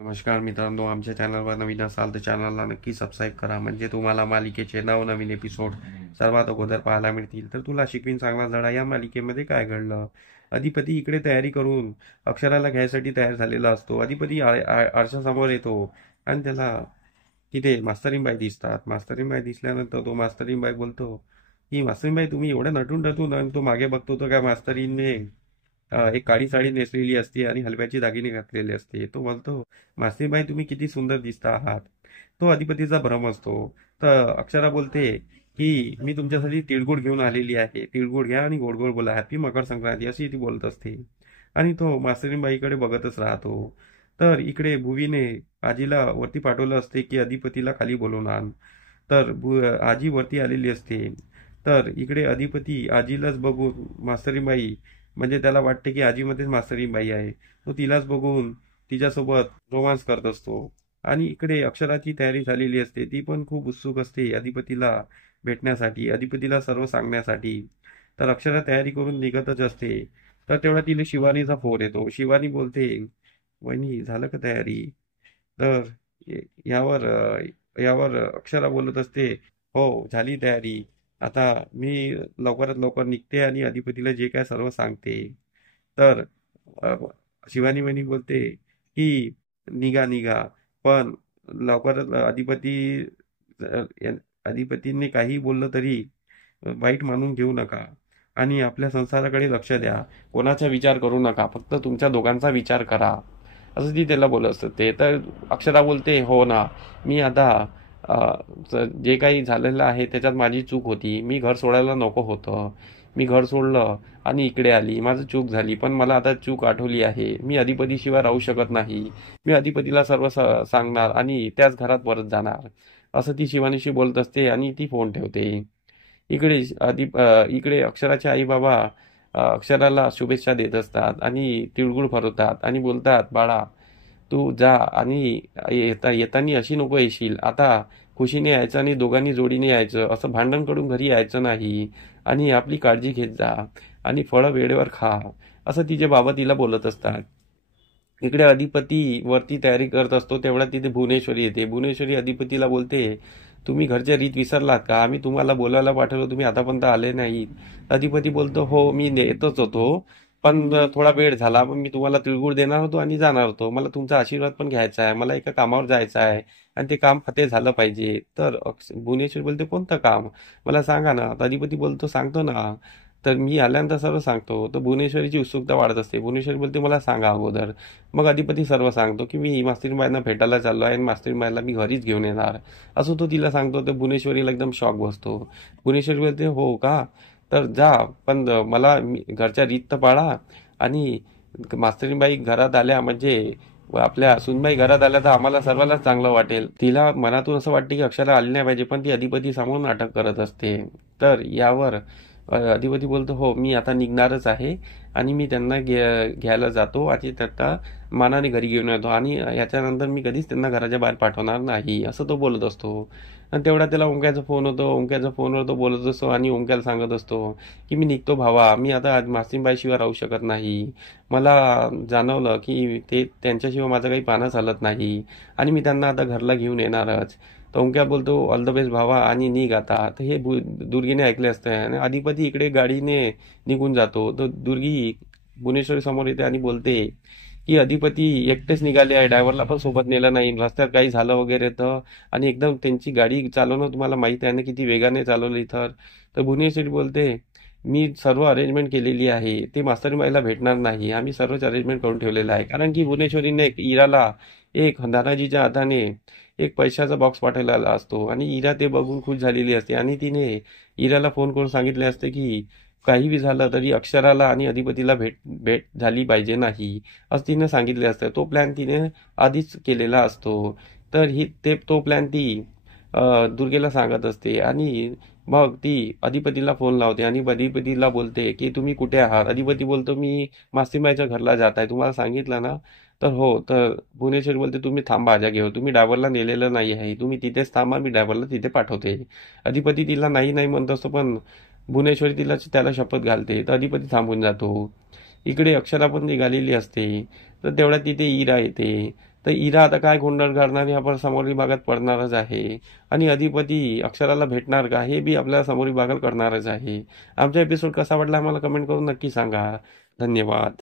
नमस्कार मित्रांनो, आमच्या चॅनलवर नवीन असाल तर चॅनलला नक्की सबस्क्राईब करा, म्हणजे तुम्हाला मालिकेचे नवनवीन एपिसोड सर्वात अगोदर पाहायला मिळतील. तर तुला शिकवीन चांगला धडा या मालिकेमध्ये काय घडलं. अधिपती इकडे तयारी करून अक्षराला घ्यायसाठी तयार झालेला असतो. अधिपती आरशासमोर येतो आणि त्याला तिथे मास्तरीनबाई दिसतात. मास्तरीनबाई दिसल्यानंतर तो मास्तरीनबाई बोलतो की मास्तरीनबाई, तुम्ही एवढं नटून नटून, आणि तो मागे बघतो तर काय मास्तरीने एक काळी साडी नेसलेली असते आणि हलव्याची दागिने घातलेले असते. तो म्हणतो, मासीबाई तुम्ही किती सुंदर दिसता आहात. तो अधिपतीचा भ्रम असतो. तर अक्षरा बोलते की मी तुमच्यासाठी तिळगुळ घेऊन आलेली आहे, तिळगुळ घ्या आणि गोड गोड बोला, हॅपी मकर संक्रांती, अशी ती बोलत असते. आणि तो मास्तरीबाईकडे बघतच राहतो. तर इकडे भुवीने आजीला वरती पाठवलं असते की अधिपतीला खाली बोलवून आण. तर आजी वरती आलेली असते. तर इकडे अधिपती आजीलाच बघून मास्तरीबाई, म्हणजे त्याला वाटते की आजीमध्येच मास्तरीबाई आहे, तो तिलाच बघून तिच्यासोबत रोमांस करत असतो. आणि इकडे अक्षराची तयारी झालेली असते, ती पण खूप उत्सुक असते अधिपतीला भेटण्यासाठी, अधिपतीला सर्व सांगण्यासाठी. तर अक्षरा तयारी करून निघतच असते. तर तेवढा तिला शिवानीचा फोन येतो. शिवानी बोलते, वहिनी झालं का तयारी? तर यावर यावर अक्षरा बोलत असते, हो झाली तयारी, आता मी लवकरात लवकर निघते आणि अधिपतीला जे काय सर्व सांगते. तर अ, शिवानी वहिनी बोलते की निघा निघा, पण लवकरात अ, अधिपतीने काही बोललं तरी वाईट मानून घेऊ नका आणि आपल्या संसाराकडे लक्ष द्या. कोणाचा विचार करू नका, फक्त तुमच्या दोघांचा विचार करा, असं ती त्याला बोलत असते. तर अक्षरा बोलते, हो ना, मी आता अ, जे काही झालेलं आहे त्याच्यात माझी चूक होती, मी घर सोडायला नको होतं, मी घर सोडलं आणि इकडे आली, माझं चूक झाली, पण मला आता चूक आठवली आहे, मी अधिपतीशिवाय राहू शकत नाही, मी अधिपतीला सर्व सांगणार आणि त्याच घरात परत जाणार, असं ती शिवानीशी बोलत असते आणि ती फोन ठेवते. इकडे अक्षराचे आई बाबा अक्षराला शुभेच्छा देत असतात आणि तिळगुळ भरवतात आणि बोलतात, बाळा तू जा आणि येताना अशी नको येशील, आता खुशीने यायचं आणि दोघांनी जोडीने यायचं, असं भांडण करून घरी यायचं नाही, आणि आपली काळजी घेत जा आणि फळं वेळेवर खा, असं तिचे बाबा तिला बोलत असतात. इकडे अधिपती वरती तयारी करत असतो, तेवढ्या तिथे भुवनेश्वरी येते. भुवनेश्वरी अधिपतीला बोलते, तुम्ही घरच्या रीत विसरलात का? आम्ही तुम्हाला बोलायला पाठवलं, तुम्ही आतापर्यंत आले नाहीत. अधिपती बोलतो, हो मी येतच होतो, पण थोडा वेळ झाला, पण मी तुम्हाला तिळगुळ देणार होतो आणि जाणार होतो, मला तुमचा आशीर्वाद पण घ्यायचा आहे, मला एका कामावर जायचं आहे आणि ते काम फते झालं पाहिजे. तर भुवनेश्वरी बोलते, कोणतं काम, मला सांगा ना. तर अधिपती बोलतो, सांगतो ना, तर मी आल्यानंतर सर्व सांगतो. तर भुवनेश्वरीची उत्सुकता वाढत असते. भुवनेश्वरी बोलते, मला सांगा अगोदर. मग अधिपती सर्व सांगतो की मी मास्तरीबाईंना भेटायला चाललो आहे आणि मास्तरीबाईला मी घरीच घेऊन येणार, असं तो तिला सांगतो. तर भुवनेश्वरीला एकदम शॉक बसतो. भुवनेश्वरी बोलते, हो का, तर जा, पण मला घरच्या रीत तर पाळा, आणि मास्तरीबाई घरात आल्या म्हणजे आपल्या सुनबाई घरात आल्या तर आम्हाला सर्वांनाच चांगलं वाटेल. तिला मनातून असं वाटते की अक्षरा आली नाही पाहिजे, पण ती अधिपती समोर नाटक करत असते. तर यावर अधिपती बोलतो, हो मी आता निघणारच आहे आणि मी त्यांना घ्यायला जातो आणि त्यांना मानाने घरी घेऊन येतो आणि याच्यानंतर मी कधीच त्यांना घराच्या बाहेर पाठवणार नाही, असं तो बोलत असतो. आणि तेवढा त्याला ओंक्याचा फोन होतो. ओंक्याच्या फोनवर तो बोलत असतो आणि ओंक्याला सांगत असतो की मी निघतो भावा, मी आता आज मासीमबाईशिवाय राहू शकत नाही, मला जाणवलं की ते त्यांच्याशिवाय माझं काही पानं चालत नाही आणि मी त्यांना आता घरला घेऊन येणारच. तर ओंक्या बोलतो, ऑल द बेस्ट भावा आणि निघ आता. तर हे दुर्गीने ऐकले असते आणि अधिपती इकडे गाडीने निघून जातो. तर दुर्गी भुवनेश्वरी समोर येते आणि बोलते की अधिपती एकटेच निघाले आहे, ड्रायव्हरला पण सोबत नेलं नाही, रस्त्यात काही झालं वगैरे तर, आणि एकदम त्यांची गाडी चालवणं तुम्हाला माहिती आहे ना किती वेगाने चालवली. तर भुवनेश्वरी बोलते, मी सर्व अरेंजमेंट केलेली आहे, ते मास्तरबाईला भेटणार नाही, आम्ही सर्वच अरेंजमेंट करून ठेवलेलं आहे. कारण की भुवनेश्वरीने इराला एक दादाजीच्या हाताने एक पैशाचा बॉक्स पाठवलेला असतो आणि इरा ते बघून खुश झालेली असते आणि तिने इराला फोन करून सांगितले असते की काही बी झालं तरी अक्षराला आणि अधिपतीला भेट भेट झाली पाहिजे नाही, असं तिने सांगितले असते. तो प्लॅन तिने आधीच केलेला असतो. तर तो प्लॅन ती दुर्गेला सांगत असते आणि मग ती अधिपतीला फोन लावते आणि अधिपतीला बोलते की तुम्ही कुठे आहात. अधिपती बोलतो, मी मासीमाईच्या घरला जात आहे, तुम्हाला सांगितलं ना. तर हो, तर भुवनेश्वरी बोलते, तुम्ही थांबा जागेवर, तुम्ही ड्रायव्हरला नेलेलं नाही आहे, तुम्ही तिथेच थांबा, मी ड्रायव्हरला तिथे पाठवते. अधिपती तिला नाही नाही म्हणत असतो, पण भुवनेश्वरी त्याला शपथ घालते. तर अधिपती थांबून जातो. इकडे अक्षरा पण निघालेली असते. तर तेवढ्यात तिथे इरा येते तर इरा आता काय गोंधळ घालणार हे आपण समोरील भागात पडणारच आहे. आणि अधिपती अक्षराला भेटणार का हे बी आपल्याला समोरील भागात करणारच आहे. आमचा एपिसोड कसा वाटला आम्हाला कमेंट करून नक्की सांगा. धन्यवाद.